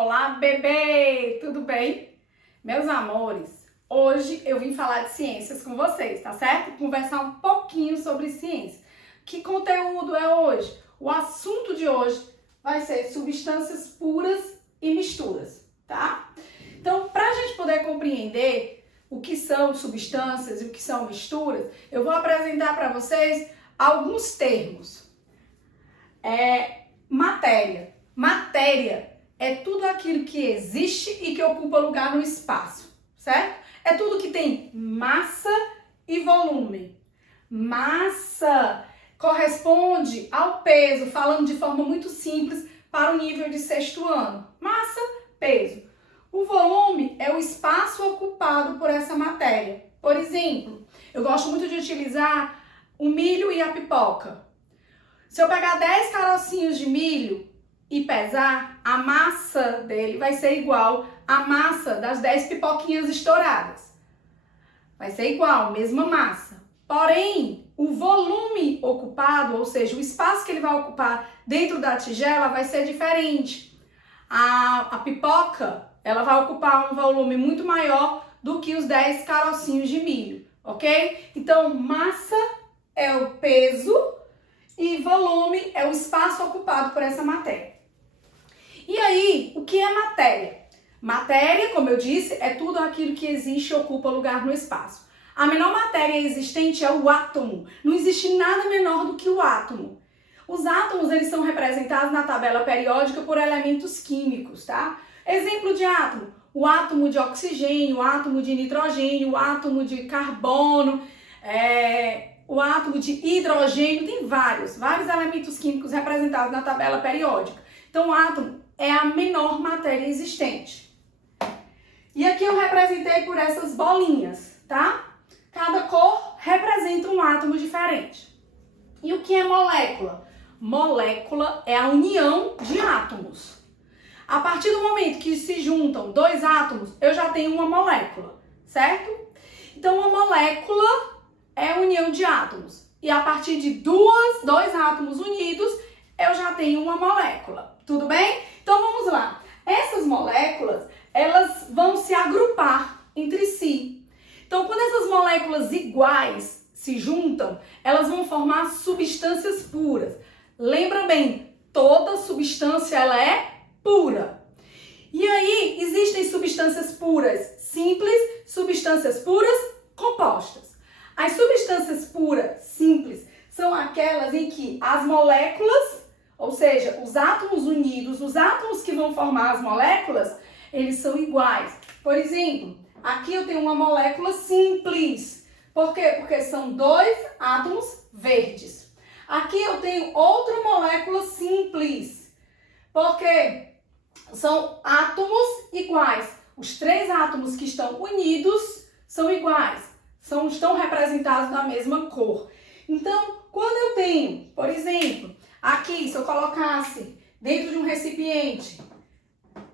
Olá, bebê! Tudo bem? Meus amores, hoje eu vim falar de ciências com vocês, tá certo? Conversar um pouquinho sobre ciência. Que conteúdo é hoje? O assunto de hoje vai ser substâncias puras e misturas, tá? Então, para a gente poder compreender o que são substâncias e o que são misturas, eu vou apresentar para vocês alguns termos. Matéria. Matéria é tudo aquilo que existe e que ocupa lugar no espaço, certo? É tudo que tem massa e volume. Massa corresponde ao peso, falando de forma muito simples para o nível de sexto ano. Massa, peso. O volume é o espaço ocupado por essa matéria. Por exemplo, eu gosto muito de utilizar o milho e a pipoca. Se eu pegar 10 carocinhos de milho e pesar, a massa dele vai ser igual à massa das 10 pipoquinhas estouradas. Vai ser igual, mesma massa. Porém, o volume ocupado, ou seja, o espaço que ele vai ocupar dentro da tigela vai ser diferente. A pipoca, ela vai ocupar um volume muito maior do que os 10 carocinhos de milho, ok? Então, massa é o peso e volume é o espaço ocupado por essa matéria. E aí, o que é matéria? Matéria, como eu disse, é tudo aquilo que existe e ocupa lugar no espaço. A menor matéria existente é o átomo. Não existe nada menor do que o átomo. Os átomos, eles são representados na tabela periódica por elementos químicos, tá? Exemplo de átomo: o átomo de oxigênio, o átomo de nitrogênio, o átomo de carbono, o átomo de hidrogênio, tem vários elementos químicos representados na tabela periódica. Então, o átomo é a menor matéria existente. E aqui eu representei por essas bolinhas, tá? Cada cor representa um átomo diferente. E o que é molécula? Molécula é a união de átomos. A partir do momento que se juntam dois átomos, eu já tenho uma molécula, certo? Então, uma molécula é a união de átomos. E a partir de dois átomos unidos, eu já tenho uma molécula. Tudo bem? Então, vamos lá. Essas moléculas, elas vão se agrupar entre si. Então, quando essas moléculas iguais se juntam, elas vão formar substâncias puras. Lembra bem, toda substância ela é pura. E aí, existem substâncias puras simples, substâncias puras compostas. As substâncias puras simples são aquelas em que as moléculas, ou seja, os átomos unidos, os átomos que vão formar as moléculas, eles são iguais. Por exemplo, aqui eu tenho uma molécula simples. Por quê? Porque são dois átomos verdes. Aqui eu tenho outra molécula simples. Porque são átomos iguais. Os três átomos que estão unidos são iguais. Estão representados na mesma cor. Então, quando eu tenho, por exemplo, aqui, se eu colocasse dentro de um recipiente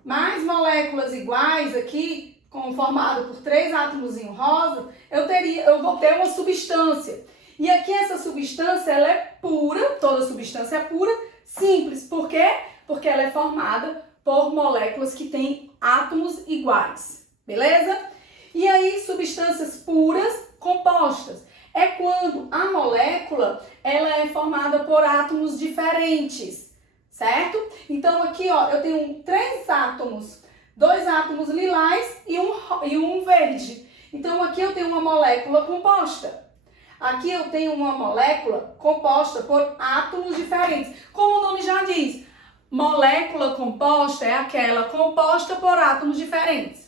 mais moléculas iguais aqui, formado por três átomos rosa, eu vou ter uma substância. E aqui essa substância, ela é pura, toda substância é pura, simples. Por quê? Porque ela é formada por moléculas que têm átomos iguais, beleza? E aí, substâncias puras compostas é quando a molécula ela é formada por átomos diferentes, certo? Então aqui, ó, eu tenho três átomos, dois átomos lilás e um verde. Então aqui eu tenho uma molécula composta. Aqui eu tenho uma molécula composta por átomos diferentes. Como o nome já diz, molécula composta é aquela composta por átomos diferentes.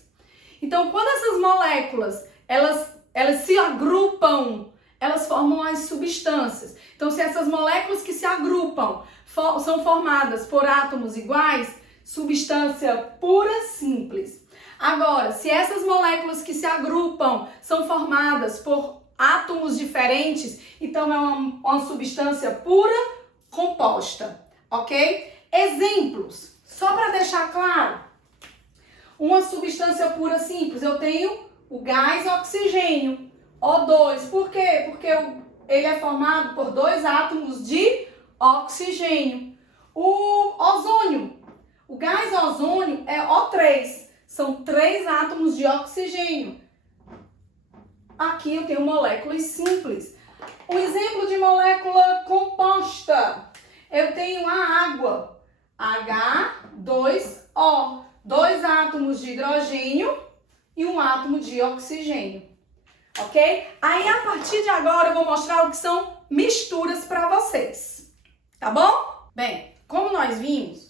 Então, quando essas moléculas, elas se agrupam, elas formam as substâncias. Então, se essas moléculas que se agrupam são formadas por átomos iguais, substância pura, simples. Agora, se essas moléculas que se agrupam são formadas por átomos diferentes, então é uma substância pura, composta, ok? Exemplos, só para deixar claro. Uma substância pura simples, eu tenho o gás oxigênio, O2. Por quê? Porque ele é formado por dois átomos de oxigênio. O ozônio. O gás ozônio é O3. São 3 átomos de oxigênio. Aqui eu tenho moléculas simples. Um exemplo de molécula composta. Eu tenho a água. H2O. 2 átomos de hidrogênio e 1 átomo de oxigênio. Ok? Aí, a partir de agora, eu vou mostrar o que são misturas para vocês. Tá bom? Bem, como nós vimos,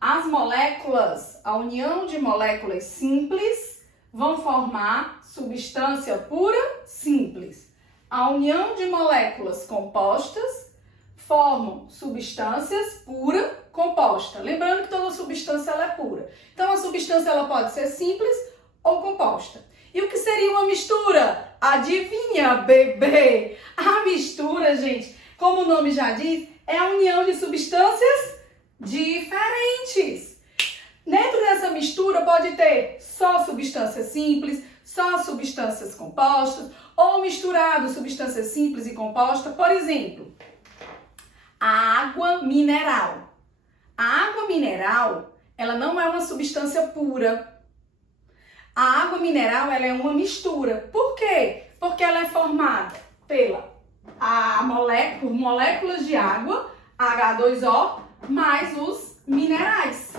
as moléculas, a união de moléculas simples vão formar substância pura simples. A união de moléculas compostas formam substâncias pura composta. Lembrando que toda substância ela é pura. Então, a substância ela pode ser simples ou composta. E o que seria uma mistura? Adivinha, bebê? A mistura, gente, como o nome já diz, é a união de substâncias diferentes. Dentro dessa mistura pode ter só substâncias simples, só substâncias compostas, ou misturado substâncias simples e compostas. Por exemplo, a água mineral. A água mineral, ela não é uma substância pura. A água mineral, ela é uma mistura. Por quê? Porque ela é formada por moléculas de água, H2O, mais os minerais.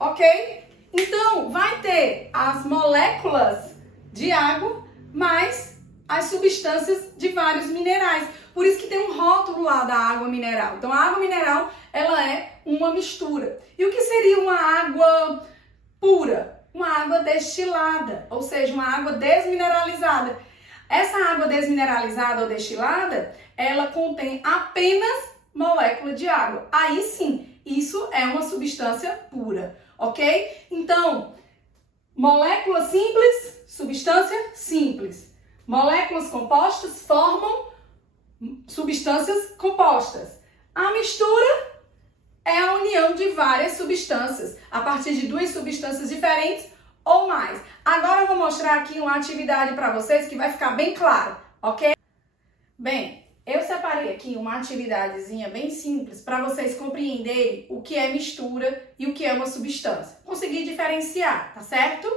Ok? Então, vai ter as moléculas de água mais as substâncias de vários minerais. Por isso que tem um rótulo lá da água mineral. Então, a água mineral, ela é uma mistura. E o que seria uma água pura? Uma água destilada, ou seja, uma água desmineralizada. Essa água desmineralizada ou destilada, ela contém apenas molécula de água. Aí sim, isso é uma substância pura, ok? Então, molécula simples, substância simples. Moléculas compostas formam substâncias compostas. A mistura é a união de várias substâncias, a partir de 2 substâncias diferentes ou mais. Agora eu vou mostrar aqui uma atividade para vocês que vai ficar bem claro, ok? Bem, eu separei aqui uma atividadezinha bem simples para vocês compreenderem o que é mistura e o que é uma substância. Conseguir diferenciar, tá certo?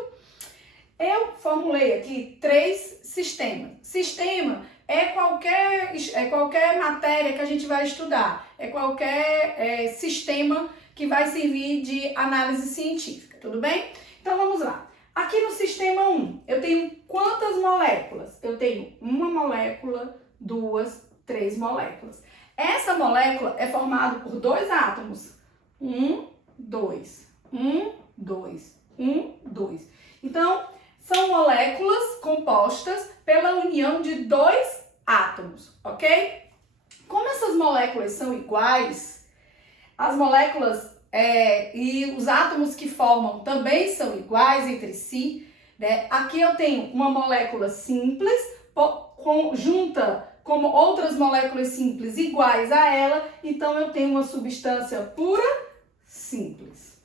Eu formulei aqui 3 sistemas. Sistema é qualquer matéria que a gente vai estudar, é qualquer sistema que vai servir de análise científica, tudo bem? Então vamos lá. Aqui no sistema 1, eu tenho quantas moléculas? Eu tenho uma molécula, 2, 3 moléculas. Essa molécula é formada por 2 átomos. 1, 2, 1, 2, 1, 2. Então, são moléculas compostas pela união de 2 átomos, ok? Como essas moléculas são iguais, as moléculas e os átomos que formam também são iguais entre si, né? Aqui eu tenho uma molécula simples, junta como outras moléculas simples iguais a ela, então eu tenho uma substância pura simples.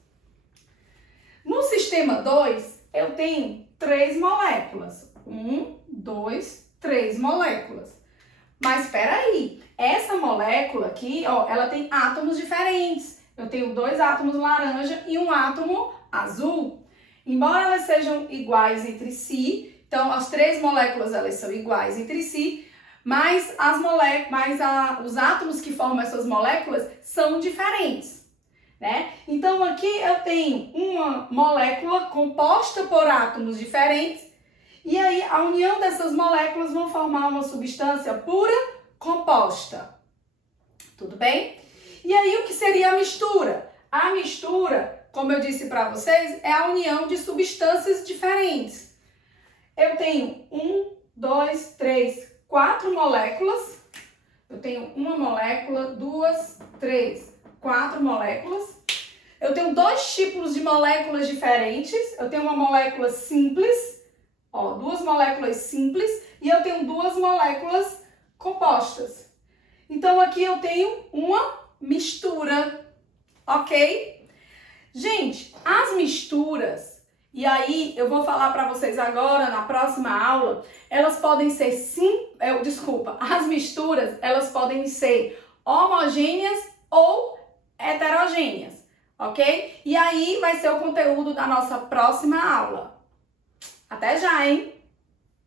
No sistema 2, eu tenho 3 moléculas. 1, 2, 3 moléculas. Mas espera aí, essa molécula aqui, ó, ela tem átomos diferentes. Eu tenho 2 átomos laranja e 1 átomo azul. Embora elas sejam iguais entre si, então as 3 moléculas elas são iguais entre si, mas os átomos que formam essas moléculas são diferentes, né? Então aqui eu tenho uma molécula composta por átomos diferentes e aí a união dessas moléculas vão formar uma substância pura composta. Tudo bem? E aí o que seria a mistura? A mistura, como eu disse para vocês, é a união de substâncias diferentes. Eu tenho 1, 2, 3, 4 moléculas. Eu tenho uma molécula, 2, 3, 4 moléculas. Eu tenho 2 tipos de moléculas diferentes. Eu tenho uma molécula simples, ó, 2 moléculas simples, e eu tenho 2 moléculas compostas. Então aqui eu tenho uma mistura, ok? Gente, as misturas, e aí eu vou falar para vocês agora na próxima aula, elas podem ser as misturas, elas podem ser homogêneas ou heterogêneas, ok? E aí vai ser o conteúdo da nossa próxima aula. Até já, hein?